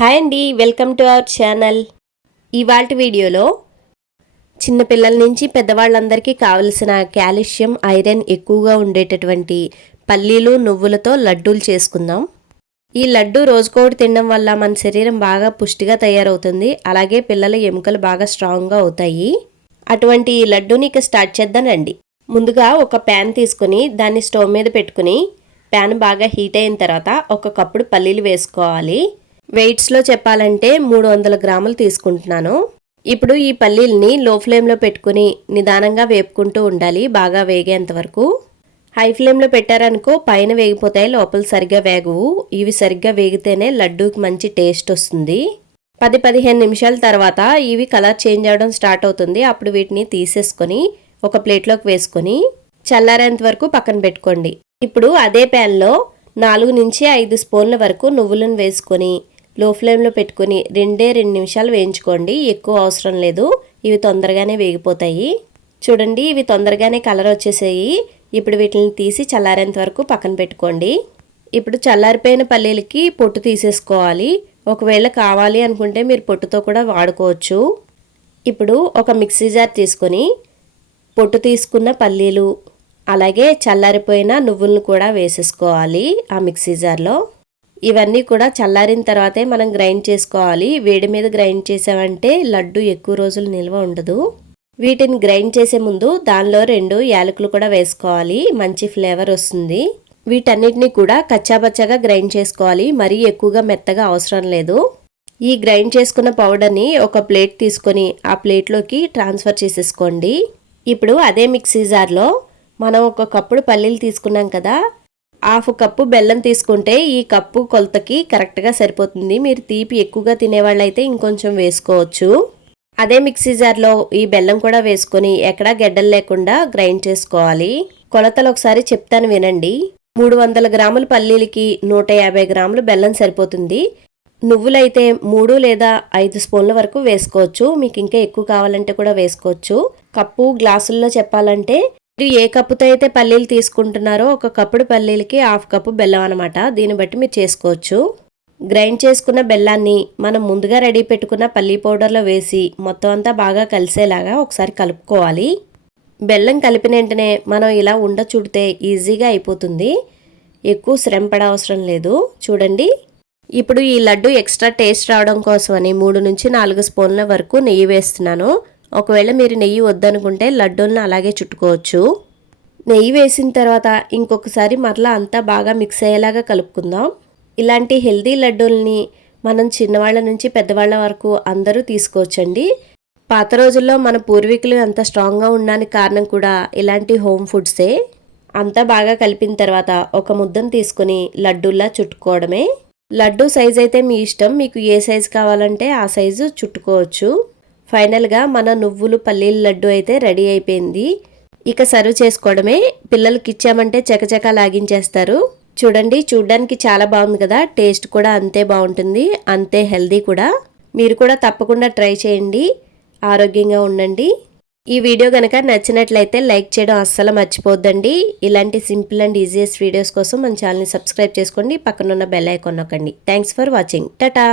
Hi అండి welcome to our channel. ఇవాళ వీడియోలో చిన్నపిల్లల నుంచి పెద్దవాళ్ళందరికీ కావలసిన కాల్షియం ఐరన్ ఎక్కువగా ఉండేటటువంటి పల్లీలు నువ్వులతో లడ్డూలు చేసుకుందాం. ఈ లడ్డు రోజుకోటి తినడం వల్ల మన శరీరం బాగా పుష్టిగా తయారవుతుంది. అలాగే పిల్లల ఎముకలు బాగా స్ట్రాంగ్గా అవుతాయి. అటువంటి ఈ లడ్డూని ఇక స్టార్ట్ చేద్దానండి ముందుగా ఒక ప్యాన్ తీసుకుని దాన్ని స్టవ్ మీద పెట్టుకుని ప్యాన్ బాగా హీట్ అయిన తర్వాత ఒక కప్పుడు పల్లీలు వేసుకోవాలి. వెయిట్స్లో చెప్పాలంటే మూడు వందల గ్రాములు తీసుకుంటున్నాను. ఇప్పుడు ఈ పల్లీల్ని లో ఫ్లేమ్లో పెట్టుకుని నిదానంగా వేపుకుంటూ ఉండాలి బాగా వేగేంత వరకు. హై ఫ్లేమ్లో పెట్టారనుకో పైన వేగిపోతాయి లోపల సరిగ్గా వేగవు. ఇవి సరిగ్గా వేగితేనే లడ్డూకి మంచి టేస్ట్ వస్తుంది. పది పదిహేను నిమిషాల తర్వాత ఇవి కలర్ చేంజ్ అవడం స్టార్ట్ అవుతుంది. అప్పుడు వీటిని తీసేసుకొని ఒక ప్లేట్లోకి వేసుకొని చల్లారేంత వరకు పక్కన పెట్టుకోండి. ఇప్పుడు అదే ప్యాన్లో నాలుగు నుంచి ఐదు స్పూన్ల వరకు నువ్వులను వేసుకొని లో ఫ్లేమ్లో పెట్టుకొని రెండే రెండు నిమిషాలు వేయించుకోండి. ఎక్కువ అవసరం లేదు. ఇవి తొందరగానే వేగిపోతాయి. చూడండి ఇవి తొందరగానే కలర్ వచ్చేసాయి. ఇప్పుడు వీటిని తీసి చల్లారేంత వరకు పక్కన పెట్టుకోండి. ఇప్పుడు చల్లారిపోయిన పల్లీలకి పొట్టు తీసేసుకోవాలి. ఒకవేళ కావాలి అనుకుంటే మీరు పొట్టుతో కూడా వాడుకోవచ్చు. ఇప్పుడు ఒక మిక్సీ జార్ తీసుకొని పొట్టు తీసుకున్న పల్లీలు అలాగే చల్లారిపోయిన నువ్వులను కూడా వేసేసుకోవాలి ఆ మిక్సీ జార్లో. ఇవన్నీ కూడా చల్లారిన తర్వాతే మనం గ్రైండ్ చేసుకోవాలి. వేడి మీద గ్రైండ్ చేసామంటే లడ్డు ఎక్కువ రోజులు నిల్వ ఉండదు. వీటిని గ్రైండ్ చేసే ముందు దానిలో రెండు యాలకులు కూడా వేసుకోవాలి. మంచి ఫ్లేవర్ వస్తుంది. వీటన్నిటిని కూడా కచ్చాబచ్చాగా గ్రైండ్ చేసుకోవాలి. మరీ ఎక్కువగా మెత్తగా అవసరం లేదు. ఈ గ్రైండ్ చేసుకున్న పౌడర్ని ఒక ప్లేట్ తీసుకొని ఆ ప్లేట్లోకి ట్రాన్స్ఫర్ చేసేసుకోండి. ఇప్పుడు అదే మిక్సీ జార్లో మనం ఒక కప్పుడు పల్లీలు తీసుకున్నాం కదా హాఫ్ కప్పు బెల్లం తీసుకుంటే ఈ కప్పు కొలతకి కరెక్ట్గా సరిపోతుంది. మీరు తీపి ఎక్కువగా తినేవాళ్ళైతే ఇంకొంచెం వేసుకోవచ్చు. అదే మిక్సీ జార్లో ఈ బెల్లం కూడా వేసుకొని ఎక్కడా గెడ్డలు లేకుండా గ్రైండ్ చేసుకోవాలి. కొలతలు ఒకసారి చెప్తాను వినండి. మూడు వందల గ్రాముల పల్లీలకి నూట యాభై గ్రాములు బెల్లం సరిపోతుంది. నువ్వులైతే మూడు లేదా ఐదు స్పూన్ల వరకు వేసుకోవచ్చు. మీకు ఇంకా ఎక్కువ కావాలంటే కూడా వేసుకోవచ్చు. కప్పు గ్లాసుల్లో చెప్పాలంటే మీరు ఏ కప్పుతో అయితే పల్లీలు తీసుకుంటున్నారో ఒక కప్పుడు పల్లీలకి హాఫ్ కప్పు బెల్లం అనమాట దీన్ని బట్టి మీరు చేసుకోవచ్చు. గ్రైండ్ చేసుకున్న బెల్లాన్ని మనం ముందుగా రెడీ పెట్టుకున్న పల్లీ పౌడర్లో వేసి మొత్తం అంతా బాగా కలిసేలాగా ఒకసారి కలుపుకోవాలి. బెల్లం కలిపిన వెంటనే మనం ఇలా ఉండ చుడితే ఈజీగా అయిపోతుంది. ఎక్కువ శ్రమ పడవసరం లేదు. చూడండి. ఇప్పుడు ఈ లడ్డు ఎక్స్ట్రా టేస్ట్ రావడం కోసమని మూడు నుంచి నాలుగు స్పూన్ల వరకు నెయ్యి వేస్తున్నాను. ఒకవేళ మీరు నెయ్యి వద్దనుకుంటే లడ్డూలను అలాగే చుట్టుకోవచ్చు. నెయ్యి వేసిన తర్వాత ఇంకొకసారి మరలా అంతా బాగా మిక్స్ అయ్యేలాగా కలుపుకుందాం. ఇలాంటి హెల్దీ లడ్డూల్ని మనం చిన్నవాళ్ళ నుంచి పెద్దవాళ్ళ వరకు అందరూ తీసుకోవచ్చండి. పాత రోజుల్లో మన పూర్వీకులు అంత స్ట్రాంగ్గా ఉండడానికి కారణం కూడా ఇలాంటి హోమ్ ఫుడ్సే అంతా బాగా కలిపిన తర్వాత ఒక ముద్దను తీసుకొని లడ్డూల్లా చుట్టుకోవడమే. లడ్డు సైజ్ అయితే మీ ఇష్టం మీకు ఏ సైజు కావాలంటే ఆ సైజు చుట్టుకోవచ్చు. ఫైనల్గా మన నువ్వులు పల్లీల లడ్డు అయితే రెడీ అయిపోయింది. ఇక సర్వ్ చేసుకోవడమే. పిల్లలకి ఇచ్చామంటే చకచక లాగించేస్తారు. చూడండి చూడ్డానికి చాలా బాగుంది కదా. టేస్ట్ కూడా అంతే బాగుంటుంది అంతే హెల్దీ కూడా. మీరు కూడా తప్పకుండా ట్రై చేయండి. ఆరోగ్యంగా ఉండండి. ఈ వీడియో కనుక నచ్చినట్లయితే లైక్ చేయడం అస్సలు మర్చిపోద్దండి. ఇలాంటి సింపుల్ అండ్ ఈజియెస్ట్ వీడియోస్ కోసం మన ఛానల్ని సబ్స్క్రైబ్ చేసుకోండి. పక్కనున్న బెల్ ఐకాన్ నొక్కండి. Thanks for watching. టటా!